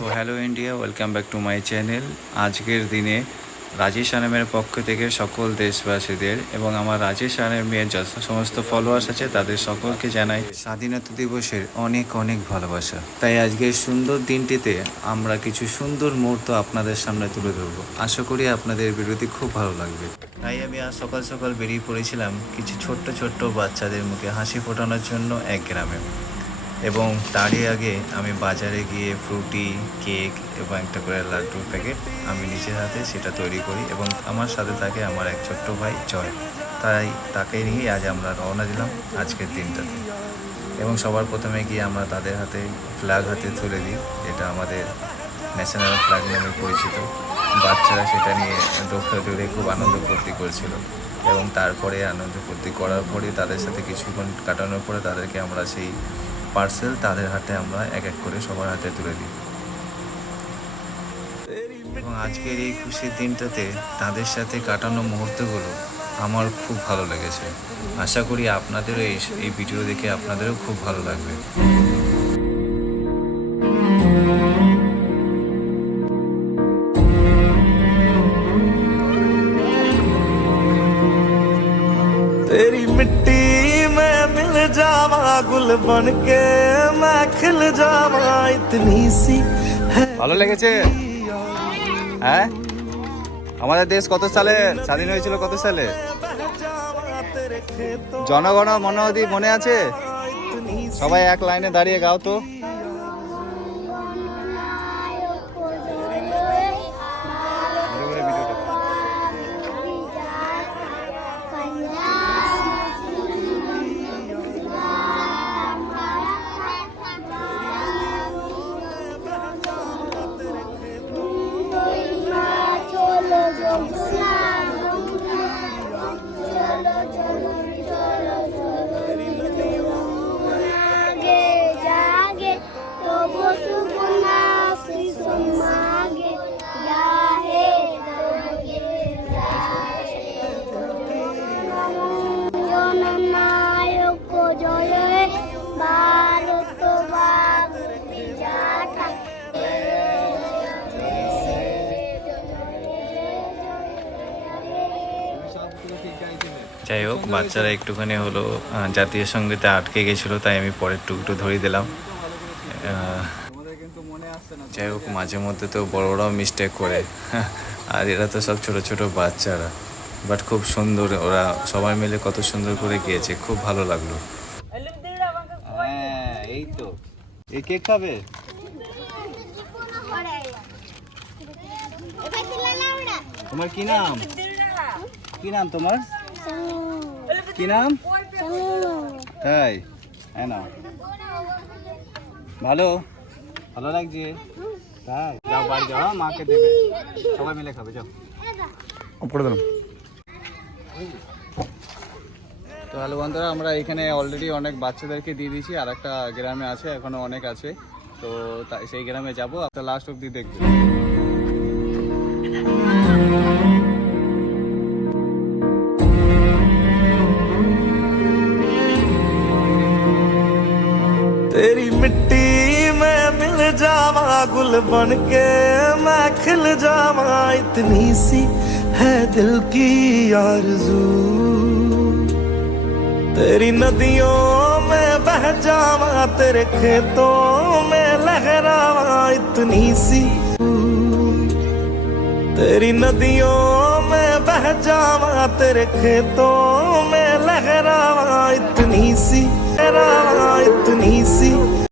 So hello India, welcome back to my channel. আজকের দিনে রাজেশ আনামের পক্ষ থেকে সকল দেশবাসীদের এবং আমার রাজেশ আনামের যত সমস্ত ফলোয়ার্স আছে তাদের সকলকে জানাই স্বাধীনতা দিবসের অনেক অনেক ভালোবাসা। তাই আজকের সুন্দর দিনটিতে আমরা কিছু সুন্দর মুহূর্ত আপনাদের সামনে তুলে ধরবো। আশা করি আপনাদের ভিডিওটি খুব ভালো লাগবে। তাই আমি আজ সকাল সকাল বেরিয়ে পড়েছিলাম কিছু ছোট্ট ছোট্ট বাচ্চাদের মুখে হাসি ফোটানোর জন্য এক গ্রামে, এবং তারই আগে আমি বাজারে গিয়ে ফ্রুটি, কেক এবং একটা করে লাড্ডুর প্যাকেট আমি নিজের হাতে সেটা তৈরি করি, এবং আমার সাথে থাকে আমার এক ছোট্ট ভাই জয়। তাই তাকে নিয়েই আজ আমরা রওনা দিলাম আজকের দিনটাতে। এবং সবার প্রথমে গিয়ে আমরা তাদের হাতে ফ্ল্যাগ হাতে তুলে দিই, যেটা আমাদের ন্যাশনাল ফ্ল্যাগ নামে পরিচিত। বাচ্চারা সেটা নিয়ে দৌড়ে খুব আনন্দ ফুর্তি করছিল, এবং তারপরে আনন্দ ফুর্তি করার পরে তাদের সাথে কিছুক্ষণ কাটানোর পরে তাদেরকে আমরা সেই পার্সেল তাদের হাতে আমরা এক এক করে সবার হাতে তুলে দিই। এবং আজকের এই খুশির দিনটাতে তাদের সাথে কাটানো মুহূর্তগুলো আমার খুব ভালো লেগেছে। আশা করি আপনাদেরও এই ভিডিও দেখে আপনাদেরও খুব ভালো লাগবে। तेरी मिट्टी में मिल जावा, गुल बन के मैं खिल जावा, इतनी सी है। ভালো লেগেছে? হ্যাঁ, আমাদের দেশ কত সালে স্বাধীন হয়েছিল? কত সালে? জনগণ মন অধি মনে আছে? সবাই এক লাইনে দাঁড়িয়ে গাও তো। যাই হোক, বাচ্চারা একটুখানি হলো জাতীয় সঙ্গীতে আটকে গেছিলো, তাই আমি পরের টুকটু ধরিয়ে দিলাম। যাই হোক, মাঝে মধ্যে তো বড়রাও মিস্টেক করে, আর এরা তো সব ছোট ছোট বাচ্চারা, বাট খুব সুন্দর, ওরা সবাই মিলে কত সুন্দর করে গিয়েছে, খুব ভালো লাগলো। হ্যাঁ, এই তো এই কেক খাবে। তোমার কি নাম? কি নাম তোমার? কি নাম? তাই? হ্যাঁ না, ভালো ভালো লাগছে তাই? যাও বাড়ি যাও, মাকে দেবে, সবাই মিলে খাবে, যাও উপরে দিলাম। তো হ্যালো বন্ধুরা, আমরা এখানে অলরেডি অনেক বাচ্চাদেরকে দিয়ে দিয়েছি, আর একটা গ্রামে আছে, এখনো অনেক আছে, তো সেই গ্রামে যাবো, আপনার লাস্ট অব্দি দেখবে। तेरी मिट्टी में मिल जावा, गुल बन के मैं खिल जावा, इतनी सी है दिल की आरज़ू। तेरी नदियों में बह जावा, तेरे खेतों में लहरावा, इतनी सी। तेरी नदियों में बह जावा, तेरे खेतों में लहरावा, इतनी सी, इतनी सी